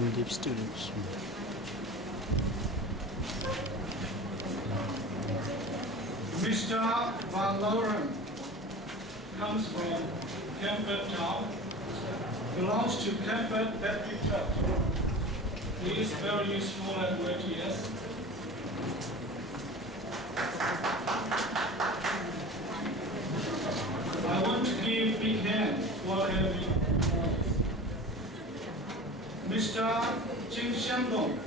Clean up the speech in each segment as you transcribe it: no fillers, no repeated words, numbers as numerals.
and deep students. Mr. Van Lauren comes from Camford Town, belongs to Camford Baptist Church. He is very useful at where he is. I want to give a big hand for having Mr. Jing Xiangdong.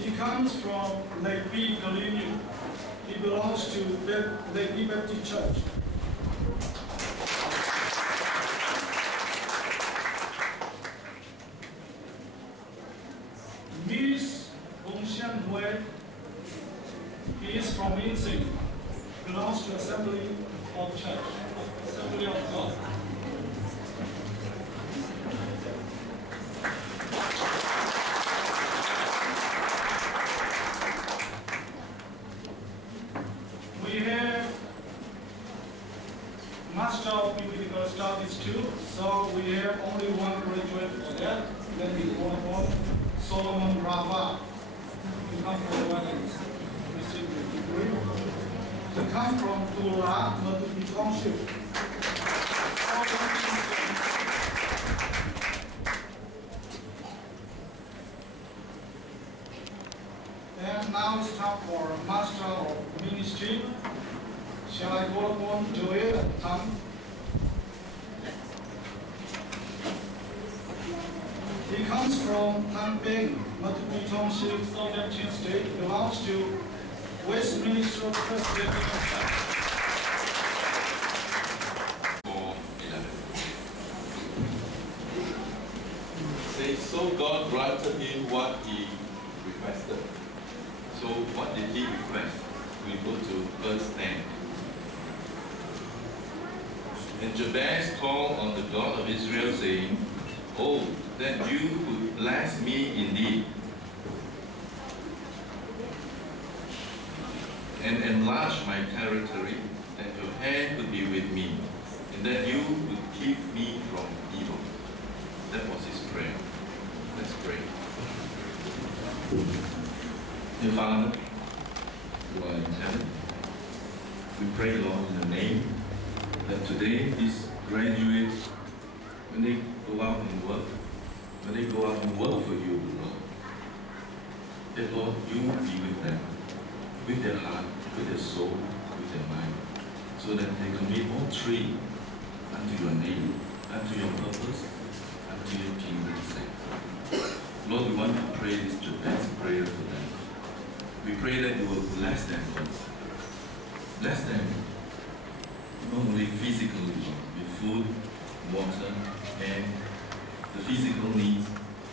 He comes from Lake B, Colonial. He belongs to Lake B Baptist Church. Miss Hong Xianhui, he is from Yinxing, belongs to Assembly of Church, Assembly of God. We have Master of Biblical Studies too, so we have only one graduate for that. That is one Solomon Rafa. He comes from Wales, received a degree. He comes from Tula, Matupi Township. And now it's time for Master of Ministry. Shall I call upon Joel Tang? He comes from Taiping, Matupi Township, Southern Chin State, belongs to Westminster Presbyterian Church. So God granted him what he requested. So what did he request? We go to verse 10. And Jabez called on the God of Israel, saying, "Oh, that you would bless me indeed, and enlarge my territory, that your hand would be with me, and that you would keep me from evil." That was his prayer. Let's pray. Dear Father, who are in heaven, we pray, Lord, in the name that today these graduates, when they go out and work, for you, Lord, that, Lord, you will be with them, with their heart, with their soul, with their mind, so that they commit all three unto your name, unto your purpose, unto your kingdom's sake. Lord, we want to pray this Jabez prayer for them. We pray that you will bless them, Lord. Bless them, not only physically, Lord, with food, water, and the physical needs.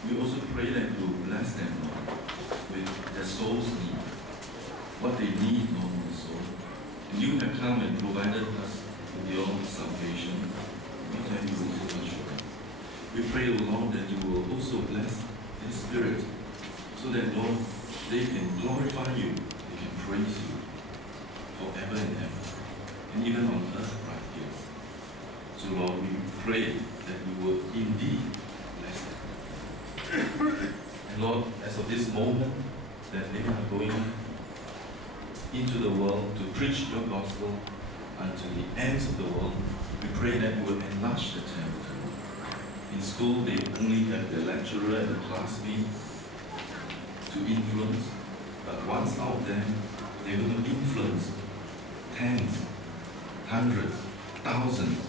We also pray that you will bless them, Lord, with their soul's need, what they need, Lord, in the soul. And you have come and provided us with your salvation. We thank you so much for that. We pray, Lord, that you will also bless their spirit, so that, Lord, they can glorify you, they can praise you forever and ever, and even on earth right here. So, Lord, we pray that you will indeed bless them. And Lord, as of this moment that they are going into the world to preach your gospel unto the ends of the world, we pray that you will enlarge the territory. In school, they only have the lecturer and the classmate to influence, but once out there, they will influence tens, hundreds, thousands.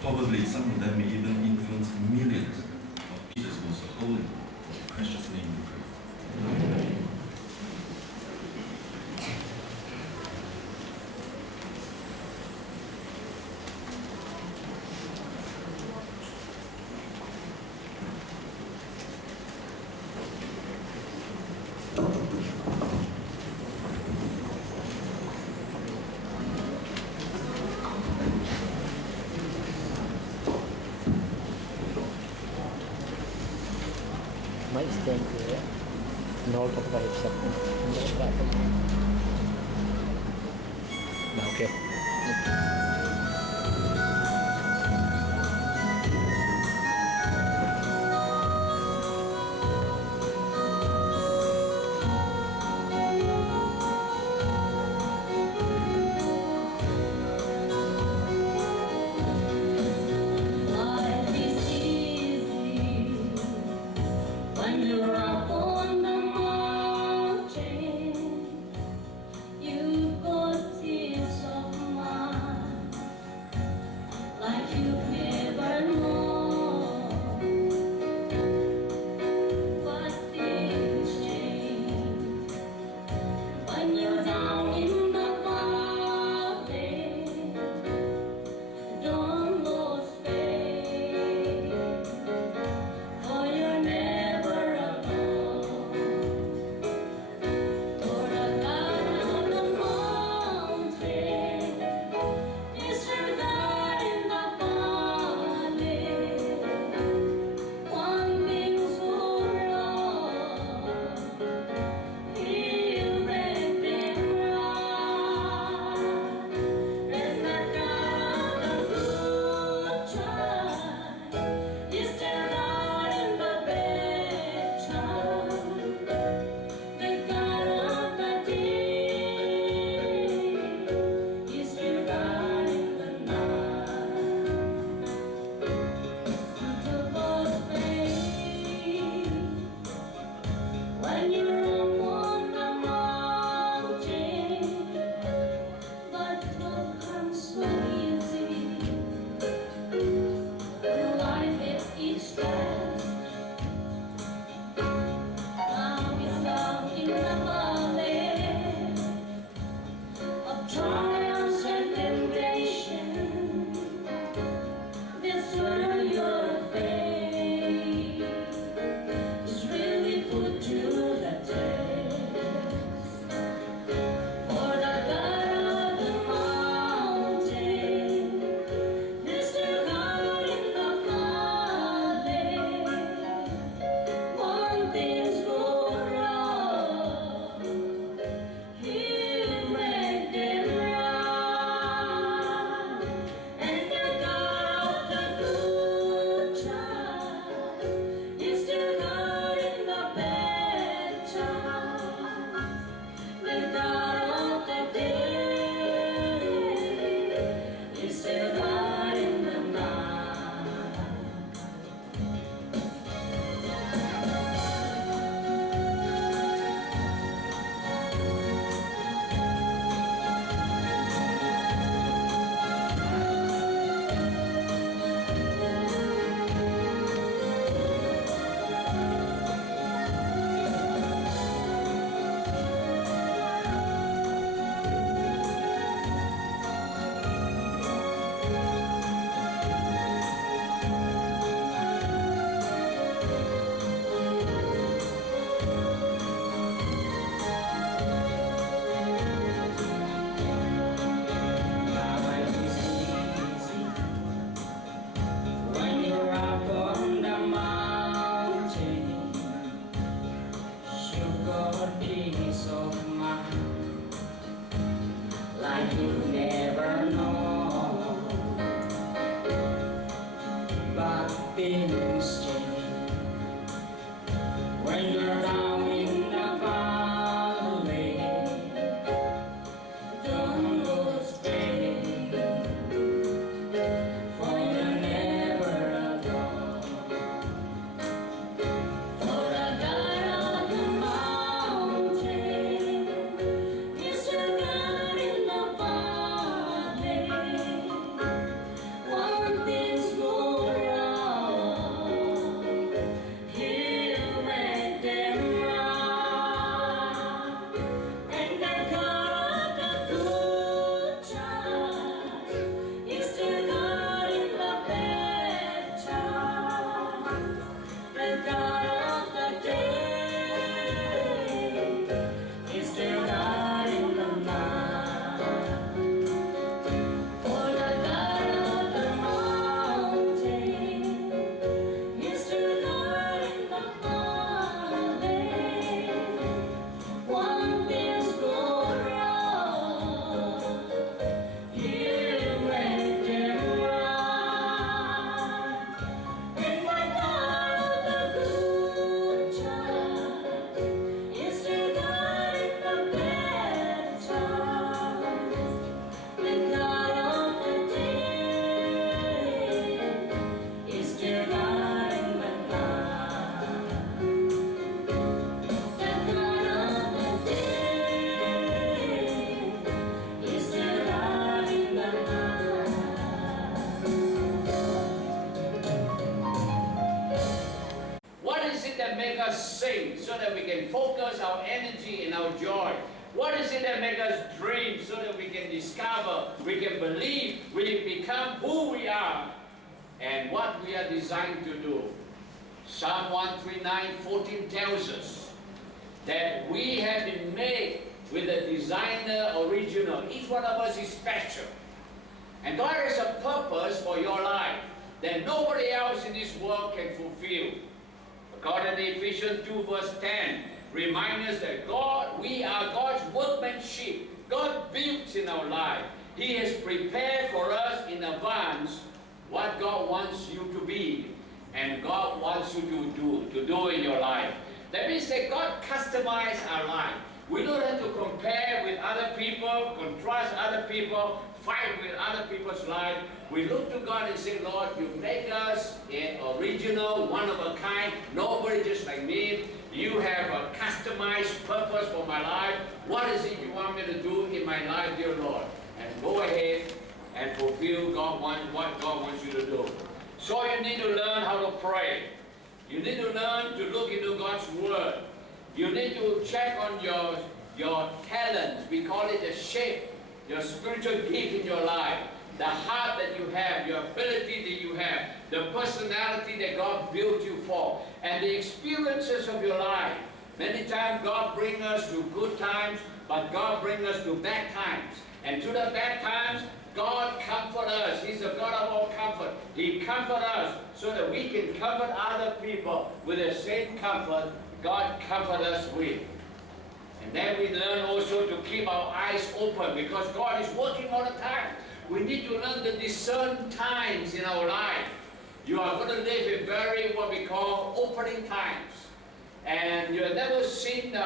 Probably some of them may even influence millions of Jesus' most holy, precious name we pray. Might stand here. No, talk about it something. Okay. and you never know. But things change when you're down in the valley. Don't lose faith, for you're never alone. For the God of the mountain is your God in the valley. When things go wrong, He'll make them right. And the God of the good times is your God in the bad times. The God of the day is your God in the night. For the God of the mountain is your God in the valley. When things go wrong, He'll make them right. And the God of the good times is your God in the bad times. The God of the day is your God in the night. The God of the day is your God in the night. What is it that makes us sing so that we can focus our energy and our joy? What is it that makes us dream so that we can discover, we can believe, we become who we are and what we are designed to do? Psalm 139:14 tells us that we have been made with a designer original. Each one of us is special. And God has a purpose for your life that nobody else in this world can fulfill. According to Ephesians 2 verse 10, remind us that we are God's workmanship. God built in our life. He has prepared for us in advance what God wants you to be and God wants you to do in your life. That means that God customized our life. We don't have to compare with other people, contrast other people, fight with other people's life. We look to God and say, Lord, you make us an original, one of a kind, nobody just like me. You have a customized purpose for my life. What is it you want me to do in my life, dear Lord? And go ahead and fulfill what God wants you to do. So you need to learn how to pray. You need to learn to look into God's Word. You need to check on your talents. We call it the shape, your spiritual gift in your life, the heart that you have, your ability that you have, the personality that God built you for, and the experiences of your life. Many times God brings us to good times, but God brings us to bad times. And to the bad times, God comfort us. He's a God of all comfort. He comforts us so that we can comfort other people with the same comfort God comforts us with. And then we learn also to keep our eyes open because God is working all the time. We need to learn to discern times in our life. You are going to live in very, what we call, opening times. And you have never seen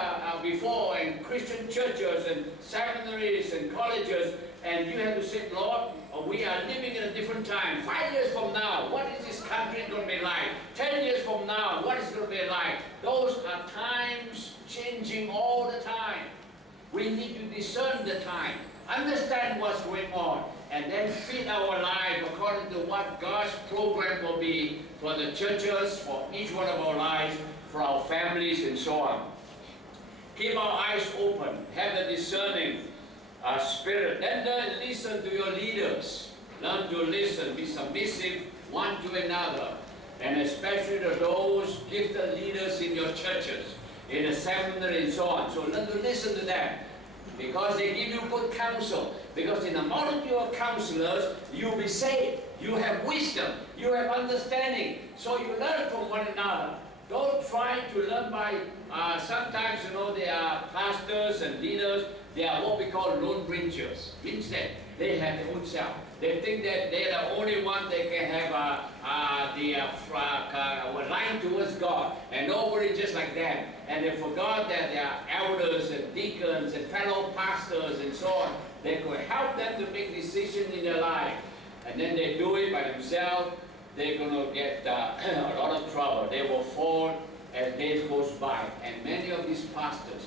before in Christian churches and seminaries and colleges, and you have to say, Lord, we are living in a different time. 5 years from now, what is this country going to be like? 10 years from now, what is it going to be like? Those are times changing all the time. We need to discern the time, understand what's going on, and then fit our life according to what God's program will be for the churches, for each one of our lives, for our families, and so on. Keep our eyes open, have the discerning spirit. Then listen to your leaders. Learn to listen, be submissive one to another, and especially to those gifted leaders in your churches, in the seminary and so on. So learn to listen to them because they give you good counsel. Because in a multitude of counselors, you'll be saved. You have wisdom. You have understanding. So you learn from one another. Don't try to learn by, sometimes, there are pastors and leaders, They are what we call lone rangers. Means that they have their own self. They think that they're the only one that can have a line towards God, and nobody just like them. And they forgot that there are elders and deacons and fellow pastors and so on. They could help them to make decisions in their life. And then they do it by themselves. They're going to get a lot of trouble. They will fall as days goes by. And many of these pastors,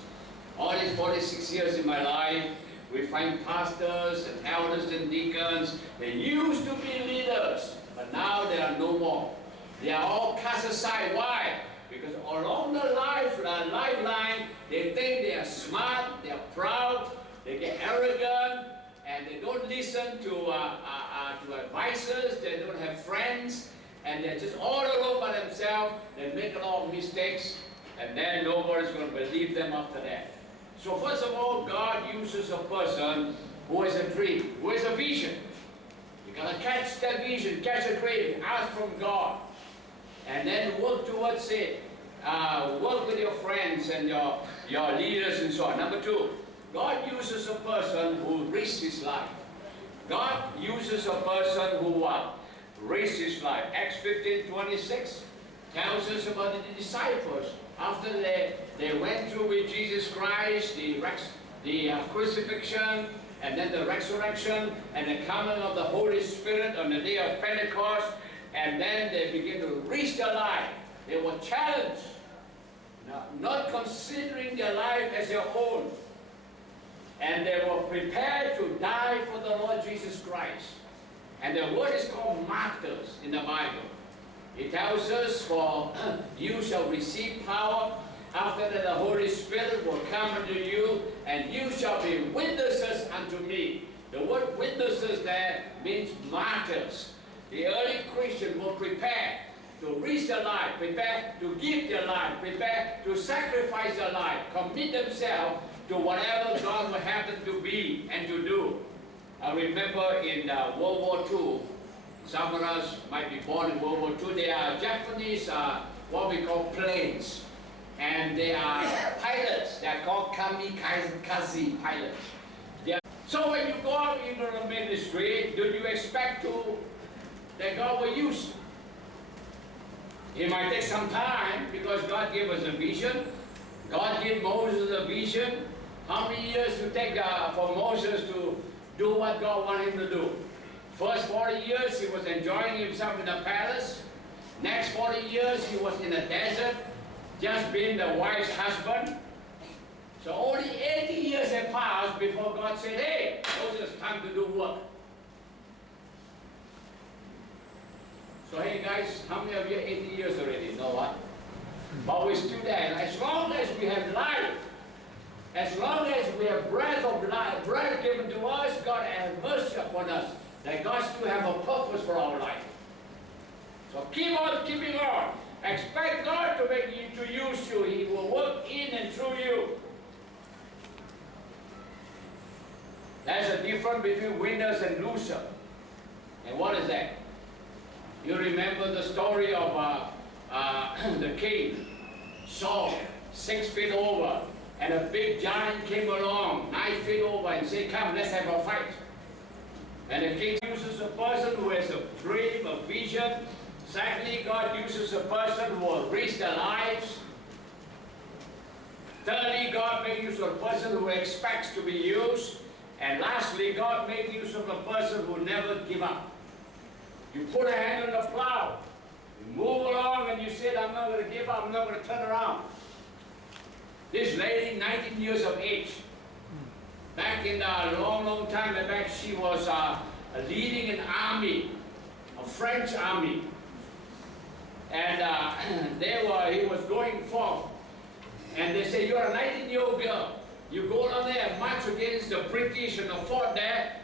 all these 46 years in my life, we find pastors and elders and deacons. They used to be leaders, but now they are no more. They are all cast aside. Why? Because along the lifeline, they think they are smart, they are proud, they get arrogant, and they don't listen to advisors, they don't have friends, and they're just all alone by themselves. They make a lot of mistakes, and then nobody's going to believe them after that. So first of all, God uses a person who has a dream, who has a vision. You got to catch that vision, catch a dream, ask from God, and then work towards it. Work with your friends and your leaders and so on. Number two, God uses a person who risks his life. God uses a person who risks his life. Acts 15:26 tells us about the disciples. After they went through with Jesus Christ, the crucifixion, and then the resurrection, and the coming of the Holy Spirit on the day of Pentecost, and then they began to risk their life. They were challenged, not considering their life as their own. And they were prepared to die for the Lord Jesus Christ. And the word is called martyrs in the Bible. It tells us, for you shall receive power. After that, the Holy Spirit will come unto you, and you shall be witnesses unto me. The word witnesses there means martyrs. The early Christians were prepared to risk their life, prepared to give their life, prepared to sacrifice their life, commit themselves to whatever God would have them to be and to do. I remember in World War II, some of us might be born in World War II, they are Japanese, what we call planes. And they are pilots, they are called kamikaze pilots. So when you go out into the ministry, do you expect that God will use you? It might take some time because God gave us a vision. God gave Moses a vision. How many years to take for Moses to do what God wanted him to do? First 40 years he was enjoying himself in the palace. Next 40 years he was in the desert, just being the wife's husband. So only 80 years had passed before God said, hey, Moses, time to do work. So hey guys, how many of you are 80 years already? You know what? But we're still there. As long as we have life, as long as we have breath of life, breath given to us, God has mercy upon us. That God still have a purpose for our life. So keep on keeping on. Expect God to use you. He will work in and through you. There's a difference between winners and losers. And what is that? You remember the story of the king, Saul, 6 feet over, and a big giant came along, 9 feet over, and said, come, let's have a fight. And the king uses a person who has a dream, a vision. Secondly, God uses a person who will risk their lives. Thirdly, God makes use of a person who expects to be used. And lastly, God makes use of a person who never gives up. You put a hand on the plow, you move along, and you said, I'm not going to give up, I'm not going to turn around. This lady, 19 years of age, back in a long time back, she was leading an army, a French army. And he was going forth. And they say, you're a 19-year-old girl. You go down there and march against the British in the fort there.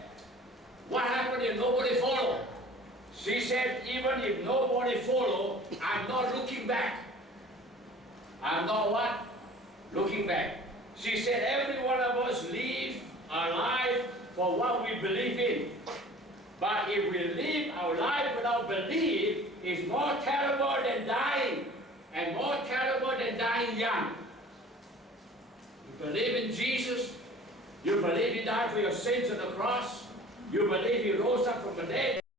What happened if nobody followed? She said, even if nobody followed, I'm not looking back. I'm not what? Looking back. She said, every one of us live our life for what we believe in. But if we live our life without belief, it's more terrible than dying, and more terrible than dying young. You believe in Jesus, You believe He died for your sins on the cross? You believe He rose up from the dead?